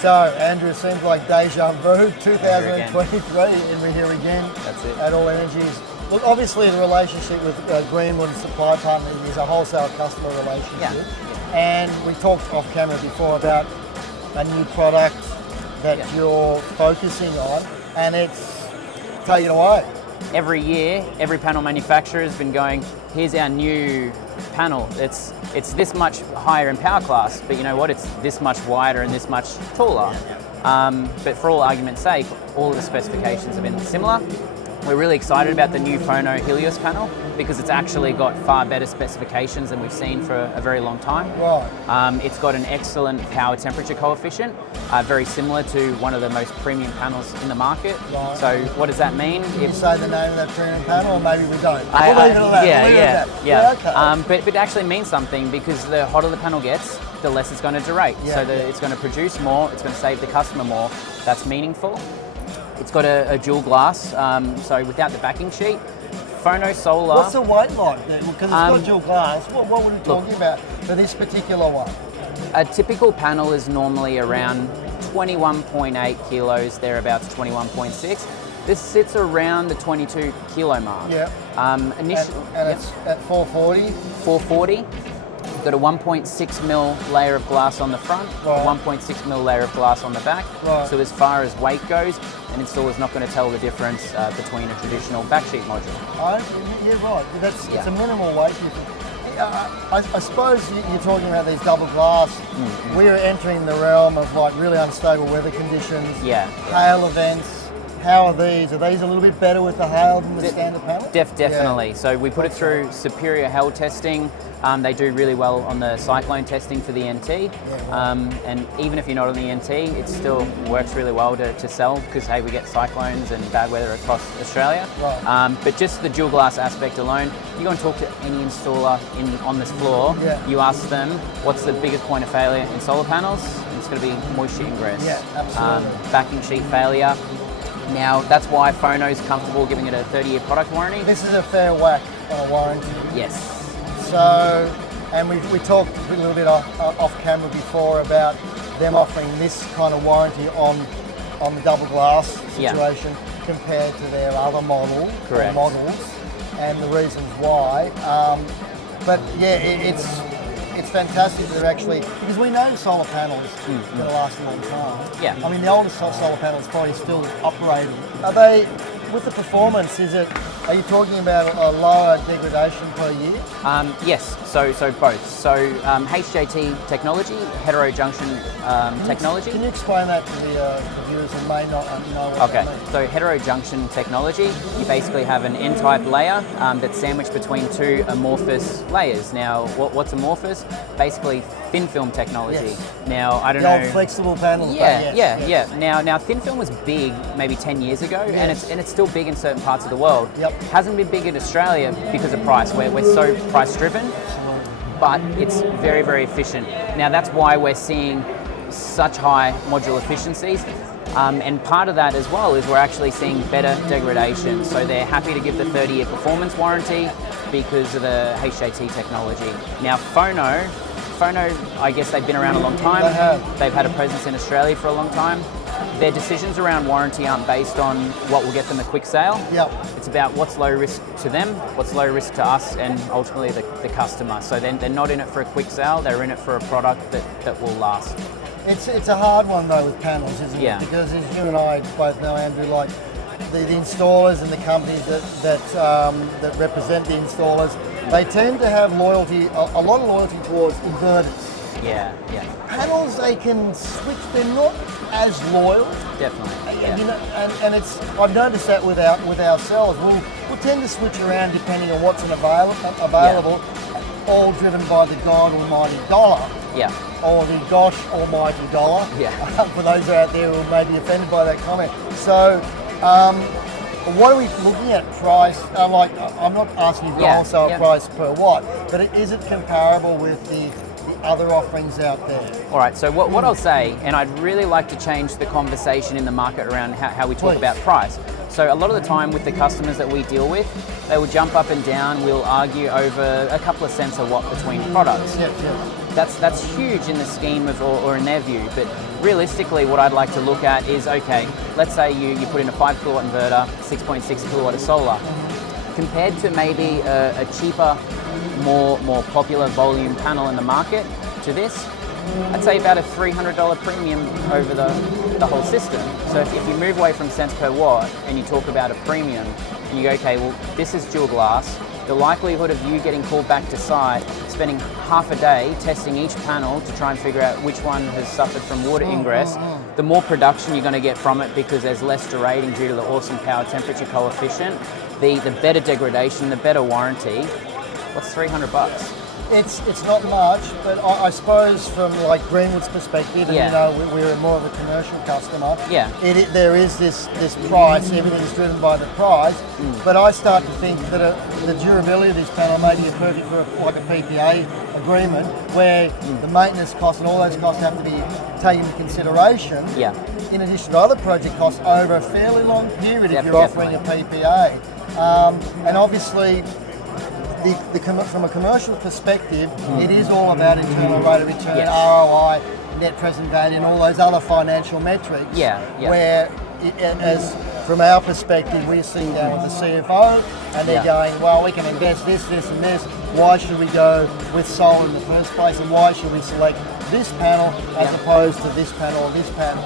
So, Andrew, it seems like deja vu, 2023, and we're here again. That's it. At All Energies. Look, obviously the relationship with Greenwood Supply Partner is a wholesale customer relationship. Yeah. And we talked off camera before about a new product that you're focusing on, and it's, take it away. Every year, every panel manufacturer has been going, here's our new panel. It's this much higher in power class, but you know what? It's this much wider and this much taller. But for all argument's sake, all of the specifications have been similar. We're really excited about the new Phono Helios panel because it's actually got far better specifications than we've seen for a very long time. Right. It's got an excellent power temperature coefficient, very similar to one of the most premium panels in the market. Right. So what does that mean? Can you say the name of that premium panel, or maybe we don't? We'll leave it at that. Yeah. Okay. But it actually means something because the hotter the panel gets, the less it's going to derate. It's going to produce more, it's going to save the customer more. That's meaningful. It's got a dual glass, so without the backing sheet. Phono Solar. What's the weight like? Because it's got dual glass. What were we talking about for this particular one? A typical panel is normally around 21.8 kilos, thereabouts 21.6. This sits around the 22 kilo mark. Yeah. It's at 440? 440. We've got a 1.6 mil layer of glass on the front, right. A 1.6 mil layer of glass on the back. Right. So as far as weight goes, an installer's not going to tell the difference between a traditional backsheet module. You're right. It's a minimal weight difference. I suppose you're talking about these double glass. Mm-hmm. We're entering the realm of like really unstable weather conditions, hail events. How are these? Are these a little bit better with the hail than the standard panel? Definitely. Yeah. So we put it through superior hail testing. They do really well on the cyclone testing for the NT. Yeah, right. And even if you're not on the NT, it still works really well to sell because, hey, we get cyclones and bad weather across Australia. Right. But just the dual glass aspect alone, you go and talk to any installer on this floor, you ask them, what's the biggest point of failure in solar panels? It's going to be moisture ingress. Yeah, absolutely. Backing sheet failure. Now, that's why Phono's comfortable giving it a 30-year product warranty. This is a fair whack on a warranty. Yes. So, and we talked a little bit off camera before about them offering this kind of warranty on the double glass situation compared to their other models and the reasons why. But yeah, it's fantastic that they're actually, because we know solar panels are going to last a long time. Yeah. I mean, the oldest solar panels probably still operating. Are they, with the performance, are you talking about a lower degradation per year? Yes, so both. So HJT technology, heterojunction technology. Can you explain that to the viewers who may not know what that means? So heterojunction technology, you basically have an N-type layer that's sandwiched between two amorphous layers. Now, what's amorphous? Basically thin film technology. Yes. Now, I don't know. The old flexible panels. Yeah. Now thin film was big maybe 10 years ago, and it's still big in certain parts of the world. Yep. Hasn't been big in Australia because of price. We're so price driven, but it's very, very efficient. Now that's why we're seeing such high module efficiencies. And part of that as well is we're actually seeing better degradation. So they're happy to give the 30-year performance warranty because of the HJT technology. Now Phono, I guess they've been around a long time. They have. They've had a presence in Australia for a long time. Their decisions around warranty aren't based on what will get them a quick sale. Yep. It's about what's low risk to them, what's low risk to us, and ultimately the customer. So they're not in it for a quick sale, they're in it for a product that will last. It's a hard one though with panels, isn't it? Because as you and I both know, Andrew, like the installers and the companies that represent the installers, they tend to have loyalty, a lot of loyalty towards inverters. Yeah. Panels, they can switch, they're not as loyal. Definitely. You know, and it's, I've noticed that with ourselves. We'll tend to switch around depending on what's available, all driven by the God Almighty dollar. Yeah. Or the gosh almighty dollar. Yeah. For those out there who may be offended by that comment. So, what are we looking at price? I'm not asking you for wholesale price per watt, but is it comparable with the other offerings out there? All right, so what I'll say, and I'd really like to change the conversation in the market around how we talk about price. So a lot of the time with the customers that we deal with, they will jump up and down, we'll argue over a couple of cents a watt between products. Yes. that's huge in the scheme of, or in their view. But realistically, what I'd like to look at is, okay, let's say you put in a 5 kilowatt inverter, 6.6 kilowatt of solar, compared to maybe a cheaper, more popular volume panel in the market to this. I'd say about a $300 premium over the whole system. So if you move away from cents per watt and you talk about a premium, and you go, okay, well, this is dual glass, the likelihood of you getting called back to site, spending half a day testing each panel to try and figure out which one has suffered from water ingress, the more production you're going to get from it because there's less derating due to the awesome power temperature coefficient, the better degradation, the better warranty. What's $300? It's not much, but I suppose from like Greenwood's perspective, and you know, we're more of a commercial customer. Yeah. There is this price. Everything's driven by the price. But I start to think that the durability of this panel may be perfect for like a PPA agreement, where the maintenance costs and all those costs have to be taken into consideration. Yeah. In addition to other project costs over a fairly long period if you're offering a PPA, and obviously. From a commercial perspective, it is all about internal rate of return, ROI, net present value, and all those other financial metrics. Where, as from our perspective, we're sitting down with the CFO, and they're going, well, we can invest this, and this. Why should we go with solar in the first place, and why should we select this panel as opposed to this panel or this panel?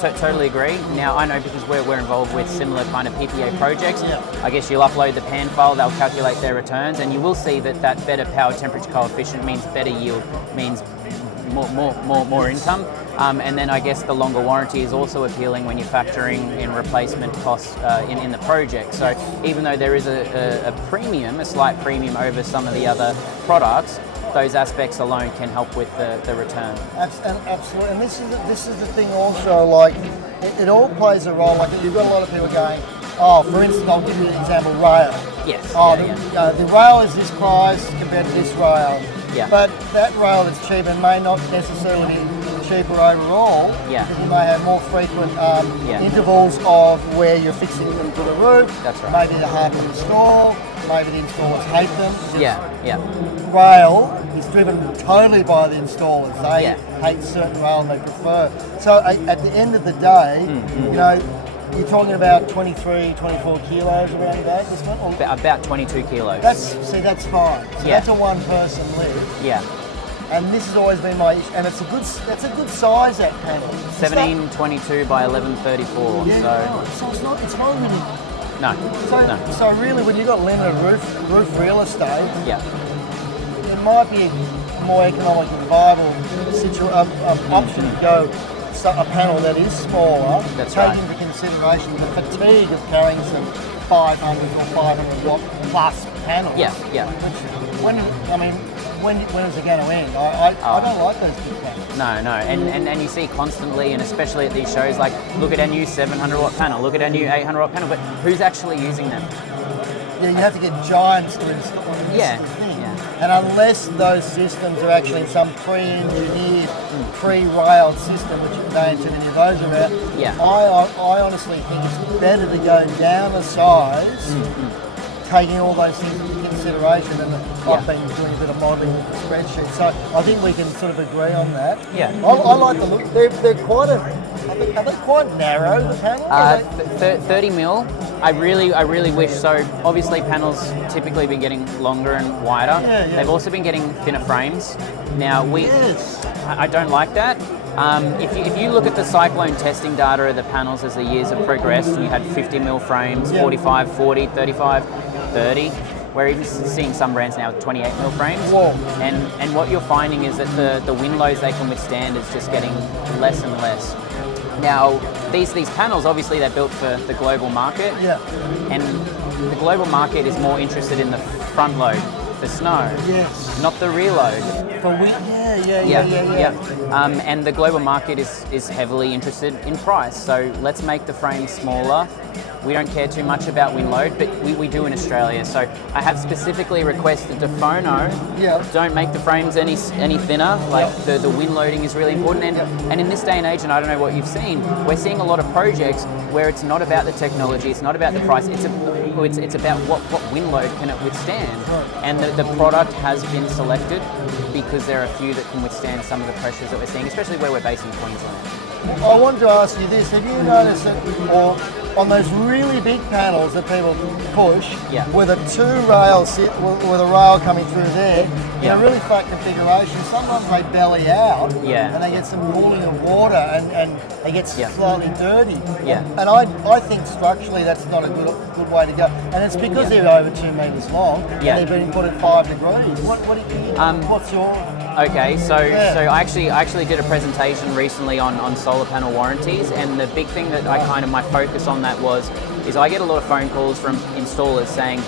Totally agree. Now, I know because we're involved with similar kind of PPA projects, I guess you'll upload the pan file, they'll calculate their returns, and you will see that better power temperature coefficient means better yield, means more income. And then I guess the longer warranty is also appealing when you're factoring in replacement costs in the project. So even though there is a premium, a slight premium over some of the other products, those aspects alone can help with the return. Absolutely, and this is the thing also, like, it all plays a role. Like, you've got a lot of people going, oh, for instance, I'll give you an example, rail. Yes. The rail is this price compared to this rail. Yeah. But that rail that's cheaper may not necessarily be cheaper overall, because you may have more frequent intervals of where you're fixing them to the roof. That's right. Maybe they're hard to install, maybe the installers hate them. Rail is driven totally by the installers. They hate certain rail and they prefer. So at the end of the day, you know, you're talking about 23, 24 kilos around about this one? Or about 22 kilos. That's fine. So that's a one person lift. Yeah. And this has always been my issue. And that's a good size, that panel. 1722 by 1134. So it's not really. No. So really, when you've got limited roof real estate, it might be a more economically viable option to go a panel that is smaller, taking into consideration the fatigue of carrying some 500 or 500 watt plus panels. When is it going to end? I don't like those big panels. No, and you see constantly, and especially at these shows, like, look at our new 700 watt panel, look at our new 800 watt panel, but who's actually using them? Yeah, you have to get giants to install this thing. And unless those systems are actually some pre-engineered, pre-railed system, which there ain't too many of those around, I honestly think it's better to go down a size, taking all those things into consideration, and I've been doing a bit of modelling with the spreadsheet, so I think we can sort of agree on that. I like the look. They're quite are they quite narrow, the panels? 30 mil. I really wish so. Obviously, panels typically been getting longer and wider. They've also been getting thinner frames. Now I don't like that. If you look at the cyclone testing data of the panels as the years have progressed, you had 50 mil frames, 45, 40, 35, 30. We're even seeing some brands now with 28 mil frames. And what you're finding is that the wind loads they can withstand is just getting less and less. Now, these panels, obviously, they're built for the global market, and the global market is more interested in the front load for snow, not the rear load. For wind, and the global market is heavily interested in price. So let's make the frame smaller. We don't care too much about wind load, but we do in Australia. So I have specifically requested to Phono, don't make the frames any thinner. Like the wind loading is really important. And in this day and age, and I don't know what you've seen, we're seeing a lot of projects where it's not about the technology, it's not about the price. It's it's about what wind load can it withstand. Right. And the product has been selected because there are a few that can withstand some of the pressures that we're seeing, especially where we're based in Queensland. I wanted to ask you this: have you noticed that, or on those really big panels that people push, Yeah. with a two-rail with a rail coming through there, in Yeah. a really flat configuration, sometimes they belly out, Yeah. and they get some pooling of water, and they get Yeah. slightly dirty. Yeah. And I think structurally that's not a good way to go, and it's because they're over 2 metres long, Yeah. and they've been put at 5 degrees. What do you? What's your? Okay, so Yeah. so I actually did a presentation recently on solar panel warranties, and the big thing that my focus on that is I get a lot of phone calls from installers saying,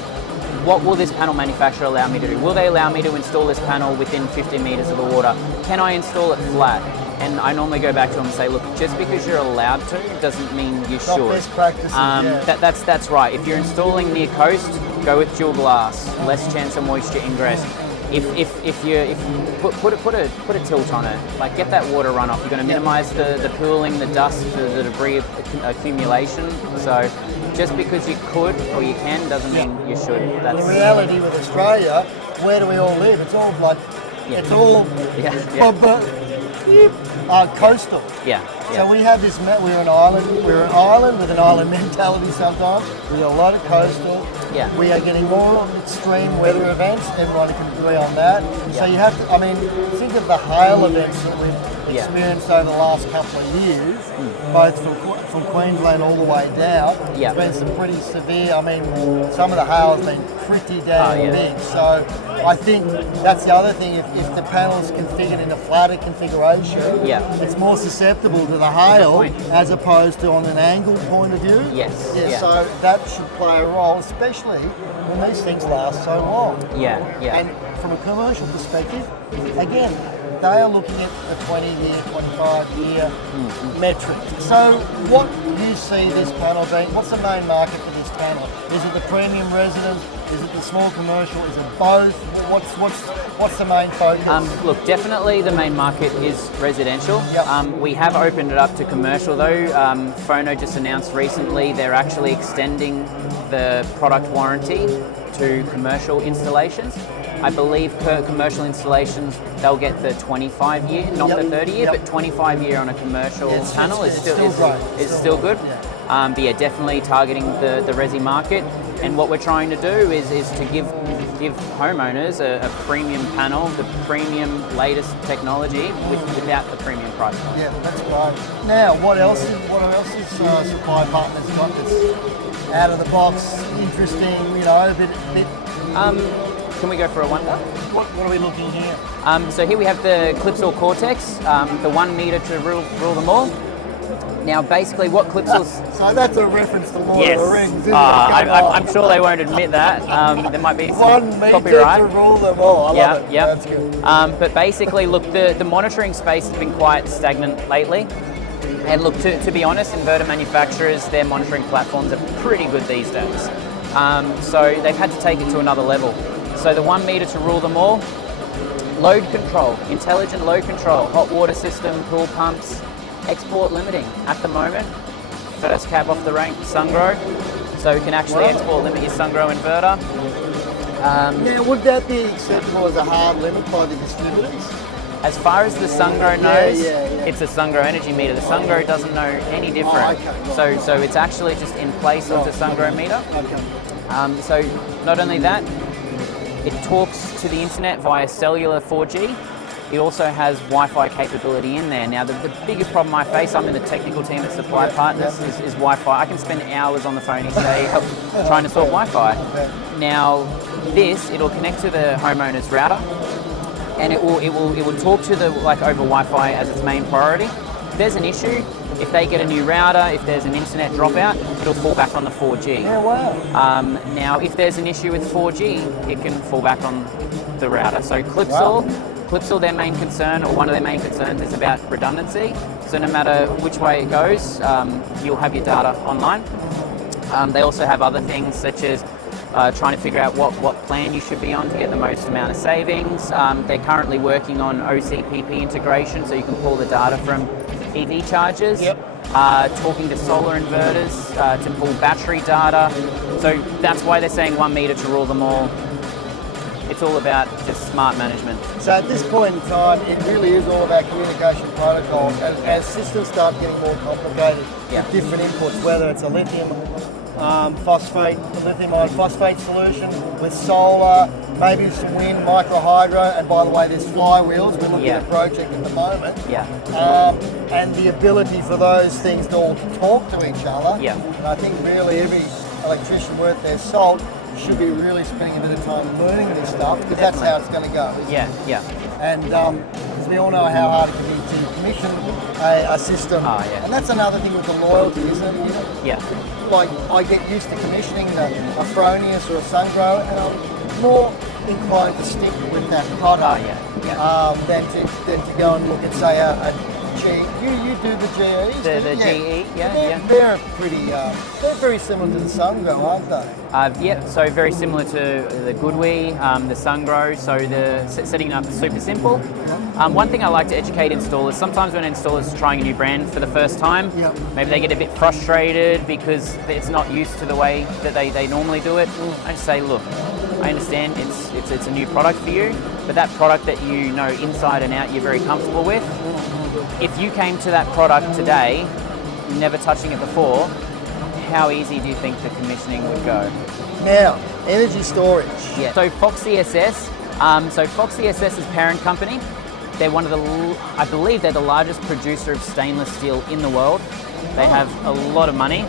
what will this panel manufacturer allow me to do? Will they allow me to install this panel within 50 metres of the water? Can I install it flat? And I normally go back to them and say, look, just because you're allowed to doesn't mean you Not should. best practices, yeah. That's right. If you're installing near coast, go with dual glass, less chance of moisture ingress. If you put a tilt on it, like get that water runoff. You're going to minimise the pooling, the dust, the debris accumulation. So just because you could or you can doesn't mean you should. The reality with Australia, where do we all live? It's all blood. Yeah. It's all coastal. Yeah. So we have this. We're an island. We're an island with an island mentality. Sometimes we got a lot of coastal. Yeah. We are getting more extreme weather events. Everybody can agree on that. So you have to. I mean, think of the hail events that we've experienced over the last couple of years, both from Queensland all the way down. Yeah. It's been some pretty severe. I mean, some of the hail has been pretty damn big. So I think that's the other thing. If the panel is configured in a flatter configuration, it's more susceptible to the hail as opposed to on an angled point of view. Yes. Yeah. So that should play a role, especially when these things last so long. Yeah. And from a commercial perspective, again, they are looking at a 20-year, 25-year metric. So what do you see this panel being? What's the main market for this panel? Is it the premium residence? Is it the small commercial? Is it both? What's the main focus? Look, definitely the main market is residential. Yep. We have opened it up to commercial though. Phono just announced recently they're actually extending the product warranty to commercial installations. I believe per commercial installations they'll get the 25-year, not the 30-year, but 25-year on a commercial panel is still good. Yeah. But yeah, definitely targeting the resi market. And what we're trying to do is to give homeowners a premium panel, the premium latest technology without the premium price point. Yeah, that's great. Now, what else is supply partners got that's out of the box, interesting? A bit. Can we go for a wonder? What are we looking here? So here we have the Clipsal Cortex, the 1 metre to rule them all. Now, basically, what Clipsal's... So that's a reference to Lord of the Rings, isn't it? I'm sure they won't admit that. There might be some 1 metre copyright. to rule them all. I love it. Yeah. That's good. But basically, look, the monitoring space has been quite stagnant lately. And look, to be honest, inverter manufacturers, their monitoring platforms are pretty good these days. So they've had to take it to another level. So the 1 metre to rule them all, load control, intelligent load control, hot water system, pool pumps, export limiting at the moment. First cab off the rank, SunGrow. So you can actually export limit your SunGrow inverter. Now, would that be acceptable as a hard limit by the distributors? As far as the SunGrow knows, yeah. it's a SunGrow energy meter. The SunGrow doesn't know any different. So it's actually just in place of the SunGrow meter. So not only that, it talks to the internet via cellular 4G. It also has Wi-Fi capability in there. Now, the biggest problem I face, I'm in the technical team at Supply Partners, is Wi-Fi. I can spend hours on the phone each day trying to sort Wi-Fi. Now, it'll connect to the homeowner's router, and it will talk to the over Wi-Fi as its main priority. If there's an issue, if they get a new router, if there's an internet dropout, it'll fall back on the 4G. Yeah, wow. Now, if there's an issue with 4G, it can fall back on the router. So Clipsal, their main concern, or one of their main concerns, is about redundancy. So no matter which way it goes, you'll have your data online. They also have other things such as trying to figure out what plan you should be on to get the most amount of savings. They're currently working on OCPP integration, so you can pull the data from EV chargers. talking to solar inverters to pull battery data. So that's why they're saying 1 meter to rule them all. It's all about just smart management. So at this point in time, it really is all about communication protocols. As systems start getting more complicated with different inputs, whether it's a lithium iron phosphate solution with solar, maybe some wind, microhydro, and by the way, there's flywheels. We're looking at a project at the moment. And the ability for those things to all talk to each other. And I think really every electrician worth their salt should be really spending a bit of time learning this stuff, because that's how it's going to go. And because we all know how hard it can be to commission a system. And that's another thing with the loyalty, isn't it? Like, I get used to commissioning a Fronius or a Sungrow, and I'm more inclined to stick with that product than to go and look at, say, a G. You do the GEs? The GE, They're pretty, they're very similar to the Sungrow, aren't they? So very similar to the Goodwee, the Sungrow, so setting it up is super simple. One thing I like to educate installers, sometimes when an installer's trying a new brand for the first time, maybe they get a bit frustrated because it's not used to the way that they normally do it. I just say, look, I understand it's a new product for you, but that product that you know inside and out you're very comfortable with, if you came to that product today, never touching it before, how easy do you think the commissioning would go? Now, energy storage. So Fox ESS, Fox ESS's parent company, they're one of I believe they're the largest producer of stainless steel in the world. They have a lot of money.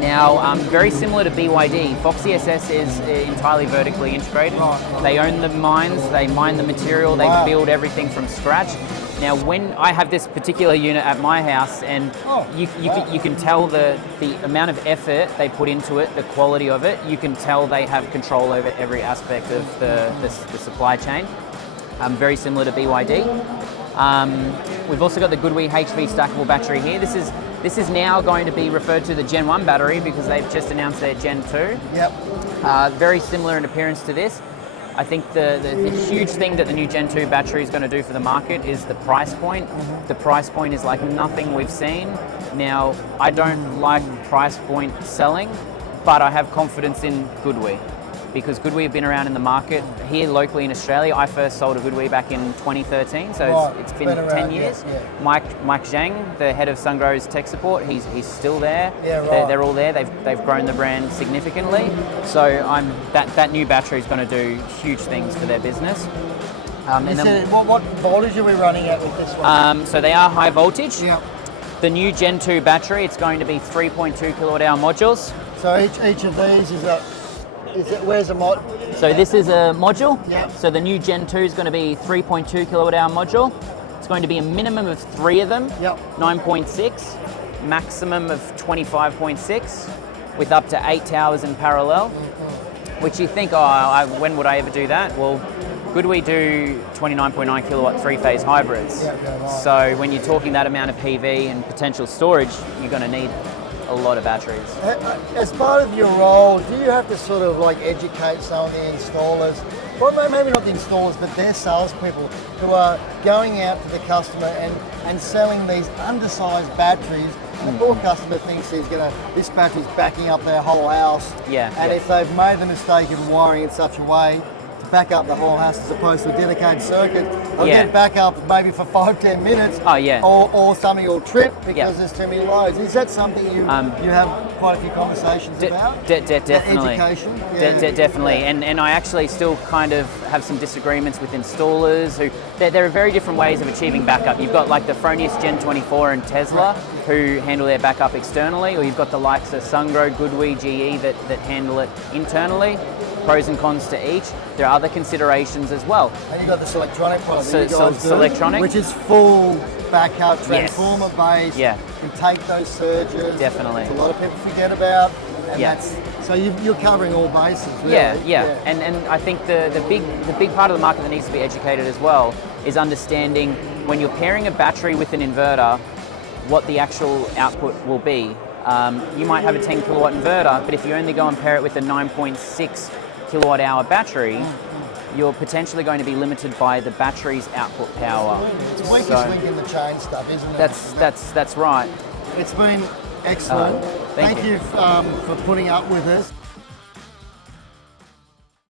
Now, very similar to BYD, Fox ESS is entirely vertically integrated. They own the mines, they mine the material, they build everything from scratch. Now, when I have this particular unit at my house, and you can tell the amount of effort they put into it, the quality of it, you can tell they have control over every aspect of the supply chain. Very similar to BYD. We've also got the Goodwee HV stackable battery here. This is now going to be referred to the Gen 1 battery because they've just announced their Gen 2. Very similar in appearance to this. I think the huge thing that the new Gen 2 battery is going to do for the market is the price point. The price point is like nothing we've seen. Now, I don't like price point selling, but I have confidence in Goodwee, because Goodwee have been around in the market here locally in Australia. I first sold a Goodwee back in 2013, so it's been 10 years. Mike Zhang, the head of Sungrow's tech support, he's still there. They're all there. They've grown the brand significantly. So that new battery is going to do huge things for their business. What voltage are we running at with this one? So they are high voltage. The new Gen 2 battery, it's going to be 3.2 kilowatt hour modules. So each of these where's a mod? So this is a module. So the new Gen 2 is going to be 3.2 kilowatt hour module. It's going to be a minimum of 3 of them, 9.6, maximum of 25.6, with up to 8 towers in parallel. Which you think, when would I ever do that? Well, Goodwee do 29.9 kilowatt three-phase hybrids. So when you're talking that amount of PV and potential storage, you're going to need a lot of batteries. As part of your role, do you have to sort of like educate some of the installers, well, maybe not the installers, but their salespeople who are going out to the customer and selling these undersized batteries? And the poor customer thinks this battery's backing up their whole house. And if they've made the mistake of wiring it such a way to back up the whole house as opposed to a dedicated circuit, they'll get back up maybe for 5-10 minutes. Or something will trip because there's too many loads. Is that something you have quite a few conversations about? Definitely. Education? Definitely. And I actually still kind of have some disagreements with installers who, there are very different ways of achieving backup. You've got like the Fronius Gen 24 and Tesla who handle their backup externally, or you've got the likes of Sungrow, Goodwee, GE that handle it internally. Pros and cons to each. There are other considerations as well. And you've got this electronic product Electronic, which is full backup, transformer based. Yeah. You can take those surges. Definitely. Which a lot of people forget about. And so you're covering all bases. Really. And I think the big part of the market that needs to be educated as well is understanding when you're pairing a battery with an inverter, what the actual output will be. You might have a 10 kilowatt inverter, but if you only go and pair it with a 9.6 kilowatt hour battery, you're potentially going to be limited by the battery's output power. It's weakest link in the chain stuff, isn't it? That's right. It's been excellent. Thank you. For putting up with us.